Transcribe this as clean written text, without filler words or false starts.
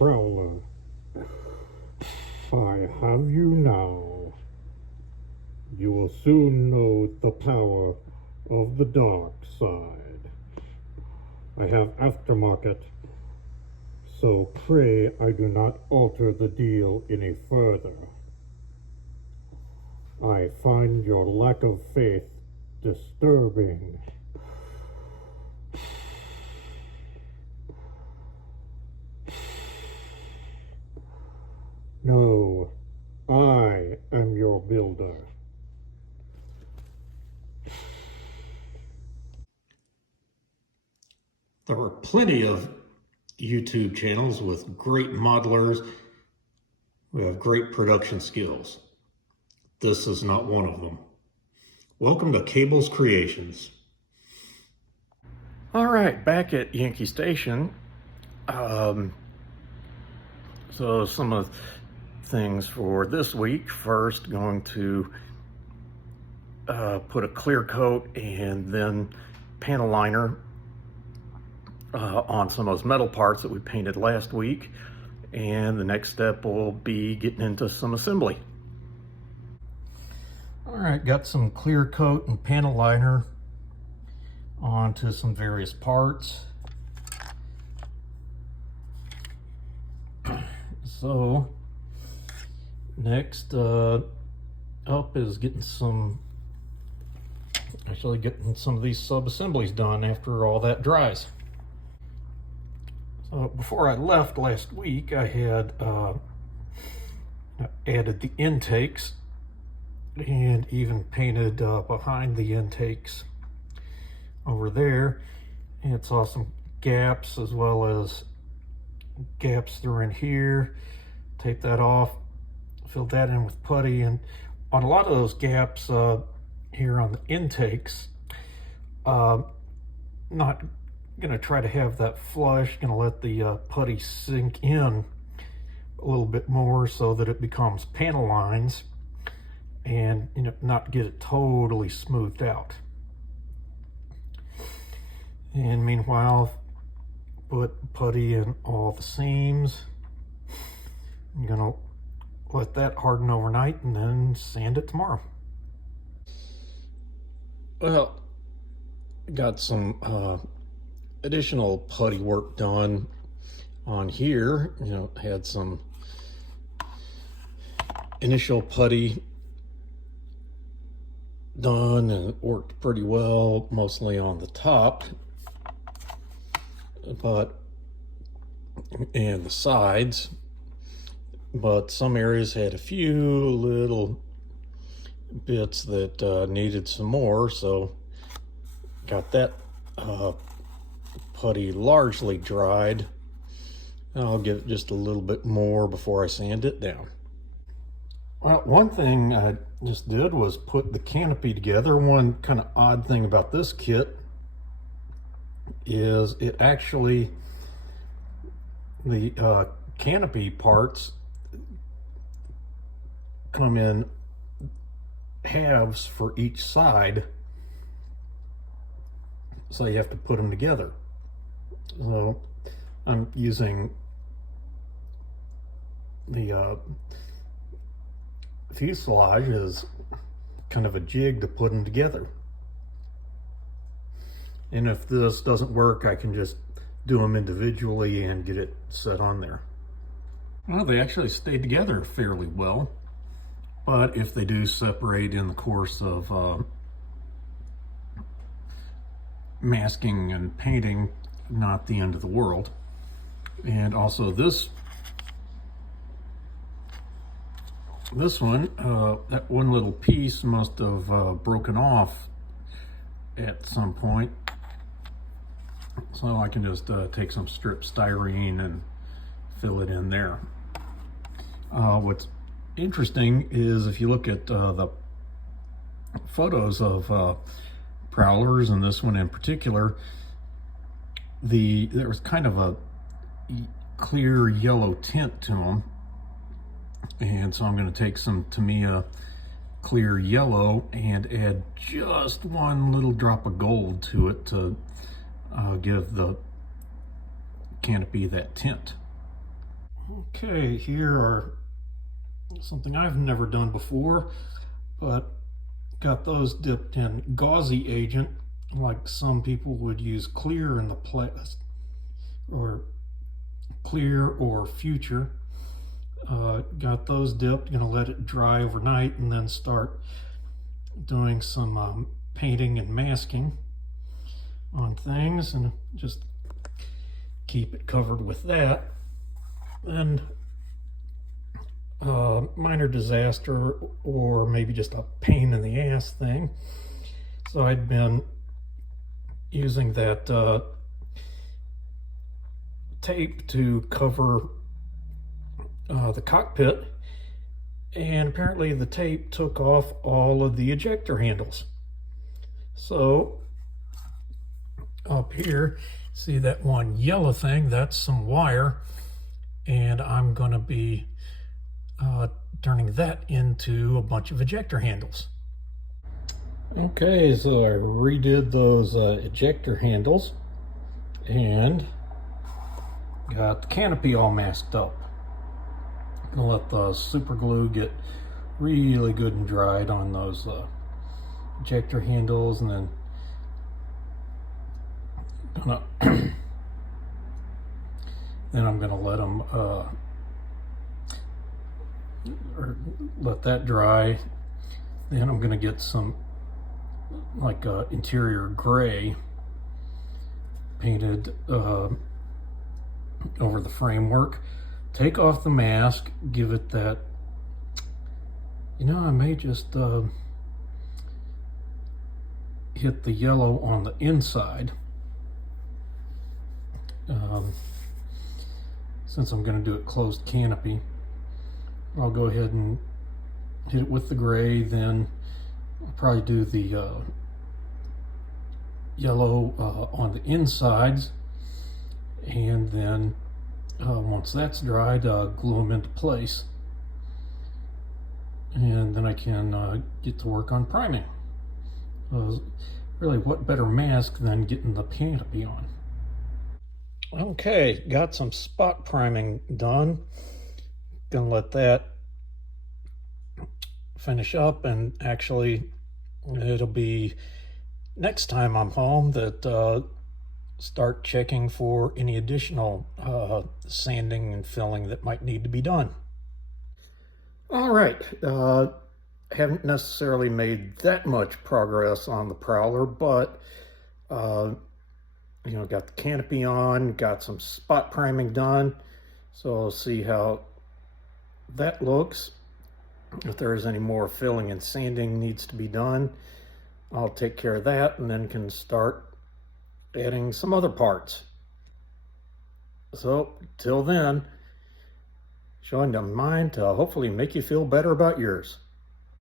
Prowler. I have you now. You will soon know the power of the dark side. I have aftermarket, so pray I do not alter the deal any further. I find your lack of faith disturbing. No, I am your builder. There are plenty of YouTube channels with great modelers who have great production skills. This is not one of them. Welcome to Cable's Creations. All right, back at Yankee Station. So some of the things for this week. First, going to put a clear coat and then panel liner on some of those metal parts that we painted last week. And the next step will be getting into some assembly. All right, got some clear coat and panel liner onto some various parts. So next up is getting some of these sub-assemblies done after all that dries. So before I left last week, I had added the intakes and even painted behind the intakes over there, and saw some gaps as well as gaps through in here. Tape that off, filled that in with putty, and on a lot of those gaps here on the intakes, not gonna try to have that flush, gonna let the putty sink in a little bit more so that it becomes panel lines, and not get it totally smoothed out. And meanwhile, put putty in all the seams. I'm gonna let that harden overnight and then sand it tomorrow. Well, got some additional putty work done on here. Had some initial putty done and it worked pretty well, mostly on the top, and the sides, but some areas had a few little bits that needed some more, so got that putty largely dried. I'll give it just a little bit more before I sand it down. Well, one thing I just did was put the canopy together. One kind of odd thing about this kit is it actually, the canopy parts come in halves for each side, so you have to put them together. So I'm using the fuselage as kind of a jig to put them together. And if this doesn't work, I can just do them individually and get it set on there. Well, they actually stayed together fairly well, but if they do separate in the course of masking and painting, not the end of the world. And also this one, that one little piece must have broken off at some point. So I can just take some strip styrene and fill it in there. What's interesting is if you look at the photos of Prowlers, and this one in particular, there was kind of a clear yellow tint to them. And so I'm going to take some Tamiya clear yellow and add just one little drop of gold to it to give the canopy that tint. Okay, here are something I've never done before, but got those dipped in gauzy agent, like some people would use clear in the plastic, or clear or future. Got those dipped, gonna let it dry overnight and then start doing some painting and masking on things, and just keep it covered with that. Then minor disaster, or maybe just a pain in the ass thing. So I'd been using that tape to cover the cockpit, and apparently the tape took off all of the ejector handles. So up here, see that one yellow thing? That's some wire, and I'm going to be turning that into a bunch of ejector handles. Okay, so I redid those ejector handles and got the canopy all masked up. Gonna let the super glue get really good and dried on those ejector handles, and then gonna then I'm gonna let them or let that dry. Then I'm gonna get some like interior gray painted over the framework. Take off the mask, give it that, I may just hit the yellow on the inside. Since I'm going to do it closed canopy, I'll go ahead and hit it with the gray, then I'll probably do the yellow on the insides, and then once that's dried, glue them into place, and then I can get to work on priming. Really, what better mask than getting the canopy on? Okay, got some spot priming done. Gonna let that finish up, and actually it'll be next time I'm home that start checking for any additional sanding and filling that might need to be done. All right, haven't necessarily made that much progress on the Prowler, but got the canopy on, got some spot priming done, so I'll see how that looks. If there's any more filling and sanding needs to be done, I'll take care of that, and then can start adding some other parts. So till then, showing the mind to hopefully make you feel better about yours.